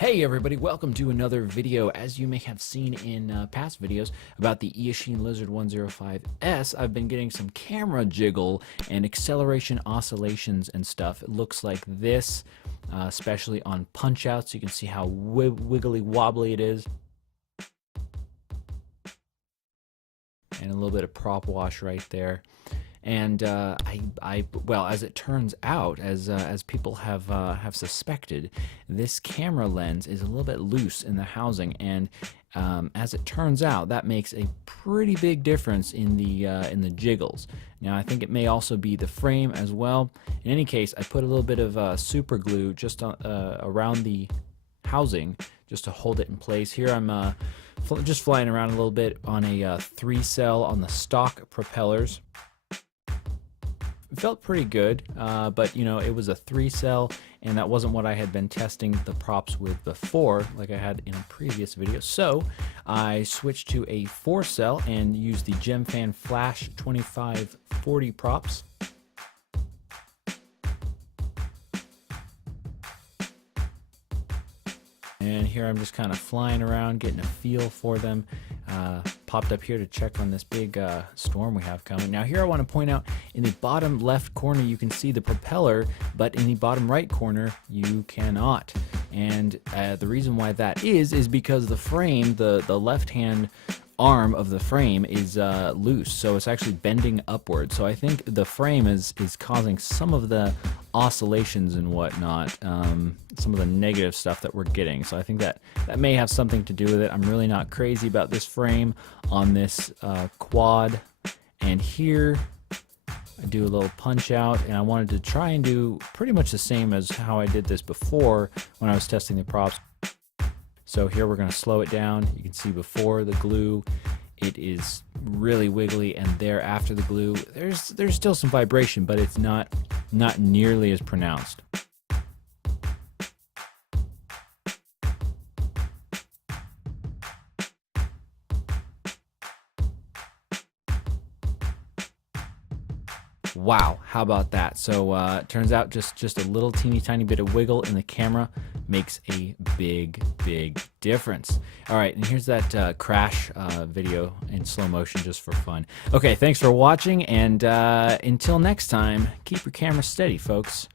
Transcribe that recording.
Hey everybody, welcome to another video. As you may have seen in past videos about the Eachine Lizard 105S, I've been getting some camera jiggle and acceleration oscillations and stuff. It looks like this, especially on punch outs. You can see how wiggly wobbly it is. And a little bit of prop wash right there. And well, as it turns out, as people have suspected, this camera lens is a little bit loose in the housing, and as it turns out, that makes a pretty big difference in the jiggles. Now, I think it may also be the frame as well. In any case, I put a little bit of super glue just around the housing just to hold it in place. Here I'm just flying around a little bit on a 3-cell on the stock propellers. It felt pretty good, but you know, it was a 3-cell, and that wasn't what I had been testing the props with before, like I had in a previous video. So I switched to a 4-cell and used the GemFan Flash 2540 props. And here I'm just kind of flying around, getting a feel for them. Popped up here to check on this big storm we have coming. Now here I want to point out, in the bottom left corner you can see the propeller, but in the bottom right corner you cannot. And the reason why that is because the frame, the left hand arm of the frame is loose, so it's actually bending upward. So I think the frame is causing some of the oscillations and whatnot, some of the negative stuff that we're getting. So I think that may have something to do with it. I'm really not crazy about this frame on this quad. And here I do a little punch out, and I wanted to try and do pretty much the same as how I did this before when I was testing the props. So here we're going to slow it down. You can see before the glue, it is really wiggly, and there after the glue, there's still some vibration, but it's not nearly as pronounced. Wow, how about that? So it turns out just a little teeny tiny bit of wiggle in the camera makes a big difference. All right, and here's that crash video in slow motion just for fun. Okay, thanks for watching, and until next time, keep your camera steady, folks.